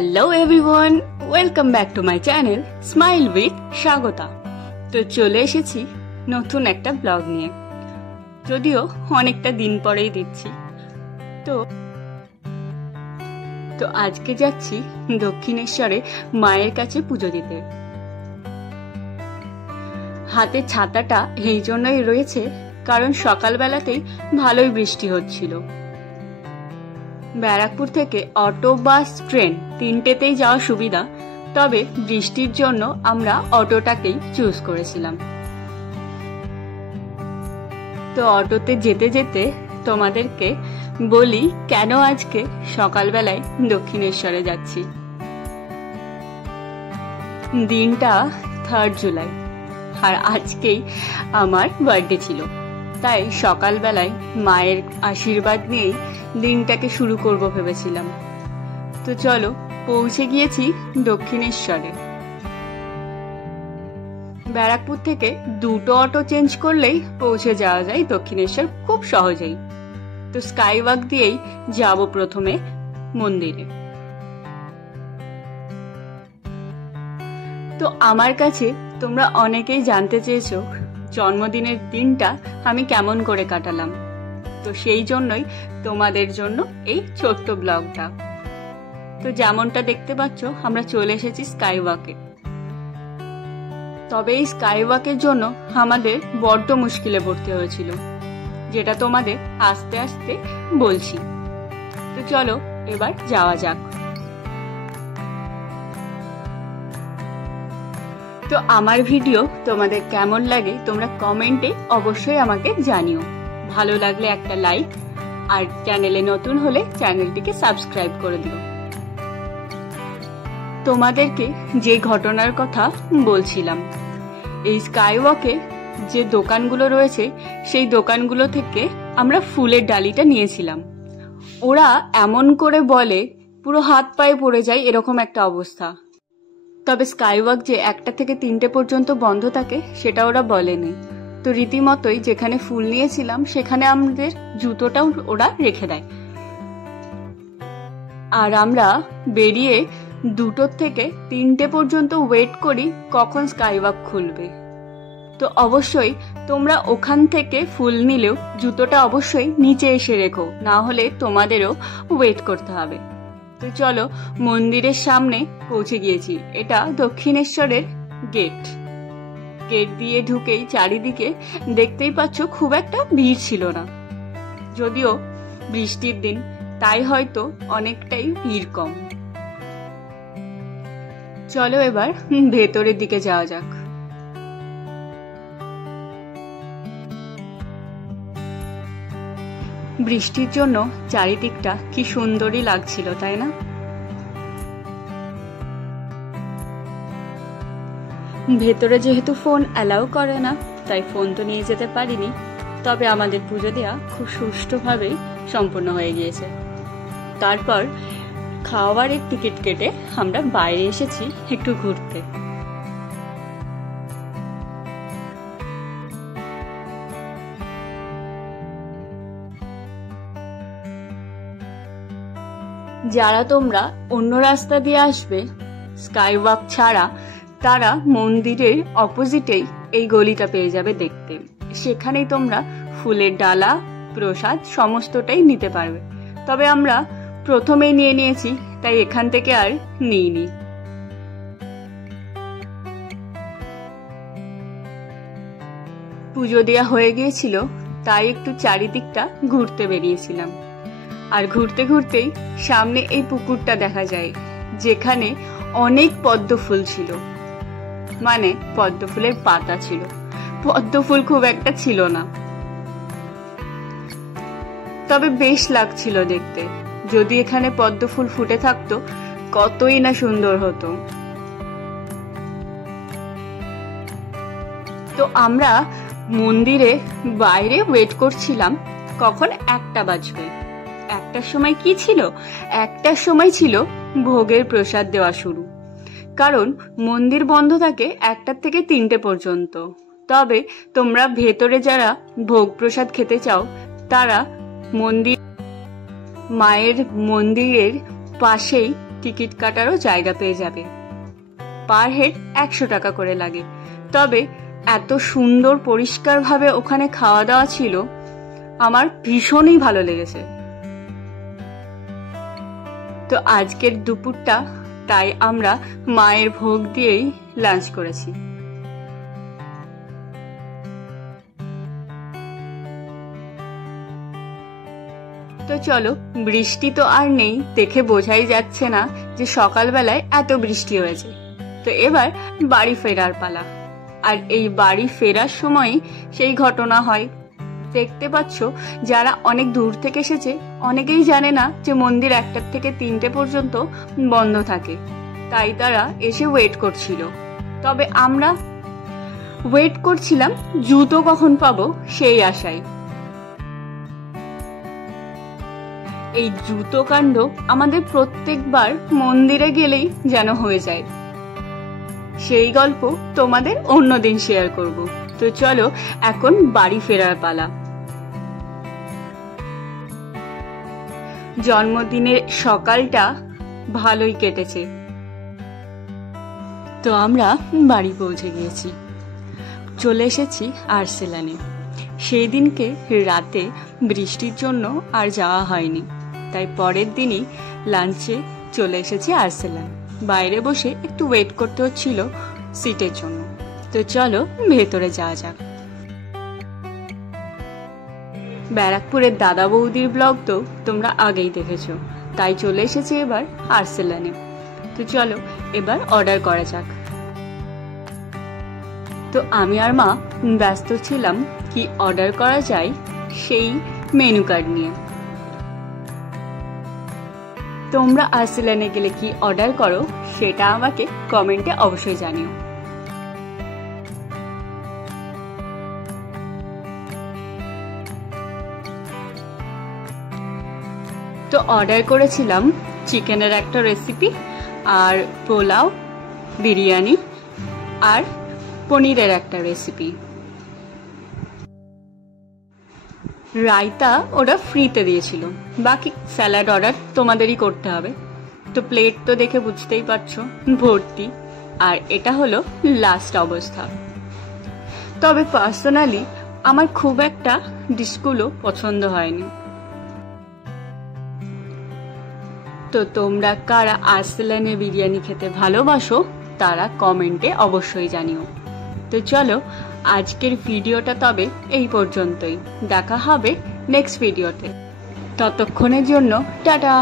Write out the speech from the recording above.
Hello everyone, welcome back to my channel smile with Swagata. তো চলে এসেছি নতুন একটা ব্লগ নিয়ে, যদিও অনেকটা দিন পরেই দিচ্ছি। তো আজকে যাচ্ছি দক্ষিণেশ্বরে মায়ের কাছে পুজো দিতে। হাতে ছাতাটা এই জন্যই রয়েছে কারণ সকালবেলাতেই ভালোই বৃষ্টি হচ্ছিল। ব্যারাকপুর থেকে অটো, বাস, ট্রেন তিনটেতেই যাওয়া সুবিধা, তবে বৃষ্টির জন্য আমরা অটোটাকেই চুজ করেছিলাম। তো অটোতে যেতে যেতে তোমাদেরকে বলি কেন আজকে সকালবেলায় দক্ষিণেশ্বরে যাচ্ছি। দিনটা 3 জুলাই, আর আজকেই আমার বার্থডে ছিল, তাই সকালবেলায় মায়ের আশীর্বাদ নিয়েই দিনটাকে শুরু করব ভেবেছিলাম। তো চলো, পৌঁছে গিয়েছি দক্ষিণেশ্বরে। ব্যারাকপুর থেকে 2টো অটো চেঞ্জ করলেই পৌঁছে যাওয়া যায় দক্ষিণেশ্বর খুব সহজেই। তো স্কাই ওয়াক দিয়েই যাব প্রথমে মন্দিরে। তো আমার কাছে তোমরা অনেকেই জানতে চেয়েছো জন্মদিনের দিনটা আমি কেমন করে কাটালাম, তো সেই জন্যই তোমাদের জন্য এই ছোট্ট ব্লগটা। তো যেমনটা দেখতে পাচ্ছ আমরা চলে এসেছি স্কাই ওয়াকে। তবে এই স্কাই ওয়াকের জন্য আমাদের বড্ড মুশকিলে পড়তে হয়েছিল, যেটা তোমাদের আস্তে আস্তে বলছি। তো চলো এবার যাওয়া যাক। তো আমার ভিডিও তোমাদের কেমন লাগে তোমরা কমেন্টে অবশ্যই আমাকে জানিও। ভালো লাগলে একটা লাইক, আর চ্যানেলে নতুন হলে চ্যানেলটিকে সাবস্ক্রাইব করে দিও। তোমাদেরকে যে ঘটনার কথা বলছিলাম, এই স্কাই ওয়াকে যে দোকানগুলো রয়েছে সেই দোকানগুলো থেকে আমরা ফুলের ডালিটা নিয়েছিলাম। ওরা এমন করে বলে পুরো হাত পায়ে পড়ে যায় এরকম একটা অবস্থা। তবে স্কাই ওয়াক যে 1টা থেকে 3টে পর্যন্ত বন্ধ থাকে সেটা ওরা বলেনি। তো রীতিমতোই যেখানে ফুল নিয়েছিলাম সেখানে আমাদের জুতোটাও ওরা রেখে দেয়। আর আমরা বেরিয়ে 2টো থেকে 3টে পর্যন্ত ওয়েট করি কখন স্কাই ওয়াক খুলবে। তো অবশ্যই তোমরা ওখান থেকে ফুল নিলেও জুতোটা অবশ্যই নিচে এসে রেখো, না হলে তোমাদেরও ওয়েট করতে হবে। তো চলো, মন্দিরের সামনে পৌঁছে গিয়েছি। এটা দক্ষিণেশ্বরের গেট দিয়ে ঢুকেই চারিদিকে দেখতেই পাচ্ছ খুব একটা ভিড় ছিল না, যদিও বৃষ্টির দিন তাই হয়তো অনেকটাই ভিড় কম। চলো এবার ভেতরের দিকে যাওয়া যাক। বৃষ্টির জন্য চারিদিকটা কি সুন্দরই লাগছিল, তাই না? ভেতরে যেহেতু ফোন অ্যালাউ করে না, তাই ফোন তো নিয়ে যেতে পারিনি। তবে আমাদের পুজো দেওয়া খুব সুষ্ঠুভাবেই সম্পন্ন হয়ে গিয়েছে। তারপর খাওয়ারের টিকিট কেটে আমরা বাইরে এসেছি একটু ঘুরতে। যারা তোমরা অন্য রাস্তা দিয়ে আসবে স্কাই ওয়াক ছাড়া, তারা মন্দিরের অপোজিটেই এই গলিটা পেয়ে যাবে দেখতে। সেখানেই তোমরা ফুলের ডালা, প্রসাদ সমস্তটাই নিতে পারবে। তবে আমরা প্রথমেই নিয়ে নিয়েছি, তাই এখান থেকে আর নিইনি। পুজো দেওয়া হয়ে গিয়েছিল, তাই একটু চারিদিকটা ঘুরতে বেরিয়েছিলাম। আর ঘুরতে ঘুরতেই সামনে এই পুকুরটা দেখা যায়, যেখানে অনেক পদ্ম ফুল ছিল, মানে পদ্ম ফুলের পাতা ছিল, পদ্ম ফুল খুব একটা ছিল না। তবে বেশ লাগছিল দেখতে। যদি এখানে পদ্ম ফুল ফুটে থাকতো কতই না সুন্দর হতো। তো আমরা মন্দিরে বাইরে ওয়েট করছিলাম কখন 1টা বাজবে। 1টার সময় কি ছিল? 1টার সময় ছিল ভোগের প্রসাদ দেওয়া শুরু, কারণ মন্দির বন্ধ থাকে 1টা থেকে 3টে পর্যন্ত। তবে তোমরা ভেতরে যারা ভোগ প্রসাদ খেতে চাও তারা মায়ের মন্দিরের পাশেই টিকিট কাটারও জায়গা পেয়ে যাবে। পার হেড 100 টাকা করে লাগে। তবে এত সুন্দর পরিষ্কারভাবে ওখানে খাওয়া দাওয়া ছিল, আমার ভীষণই ভালো লেগেছে। তো আজকের দুপুরটা তাই আমরা মায়ের ভোগ দিয়েই লাঞ্চ করেছি। তো চলো, বৃষ্টি তো আর নেই, দেখে বোঝাই যাচ্ছে না যে সকালবেলায় এত বৃষ্টি হয়েছে। তো এবার বাড়ি ফেরার পালা। আর এই বাড়ি ফেরার সময় সেই ঘটনা হয়। দেখতে পাচ্ছ, যারা অনেক দূর থেকে এসেছে অনেকেই জানে না যে মন্দির 1টা থেকে 3টে পর্যন্ত বন্ধ থাকে, তাই তারা এসে ওয়েট করছিল। তবে আমরা ওয়েট করছিলাম জুতো কখন পাবো সেই আশায়। এই জুতো কাণ্ড আমাদের প্রত্যেকবার মন্দিরে গেলেই যেন হয়ে যায়। সেই গল্প তোমাদের অন্যদিন শেয়ার করব। তো চলো, এখন বাড়ি ফেরার পালা। জন্মদিনের সকালটা ভালোই কেটেছে। তো আমরা বাড়ি পৌঁছে গিয়েছি, চলে এসেছি আর্সেলানে। সেই দিনকে রাতে বৃষ্টির জন্য আর যাওয়া হয়নি, তাই পরের দিনই লাঞ্চে চলে এসেছি আর্সেলান। বাইরে বসে একটু ওয়েট করতে হচ্ছিল সিটের জন্য। তো চলো ভেতরে যাওয়া যাক। ব্যারাকপুরের দাদা বৌদির ব্লগ তো তোমরা আগেই দেখেছো, তাই চলে এসেছি এবার আর্সেলানে। তো চলো এবার অর্ডার করা যাক। তো আমি আর মা ব্যস্ত ছিলাম কি অর্ডার করা যায় সেই মেনু কার্ড নিয়ে। তোমরা আর্সেলানে গেলে কি অর্ডার করো সেটা আমাকে কমেন্টে অবশ্যই জানিও। তো অর্ডার করেছিলাম চিকেনের একটা রেসিপি, আর পোলাও, বিরিয়ানি, আর পনিরের একটা রেসিপি। রায়তা ওরা ফ্রিতে দিয়েছিল, বাকি স্যালাড অর্ডার তোমাদেরই করতে হবে। তো প্লেট তো দেখে বুঝতেই পারছো ভর্তি, আর এটা হলো লাস্ট অবস্থা। তবে পার্সোনালি আমার খুব একটা ডিশগুলো পছন্দ হয়নি। তো তোমরা কারা আর্সেলানে বিরিয়ানি খেতে ভালোবাসো তারা কমেন্টে অবশ্যই জানিও। তো চলো আজকের ভিডিওটা তবে এই পর্যন্তই, দেখা হবে নেক্সট ভিডিওতে। ততক্ষণের জন্য টাটা।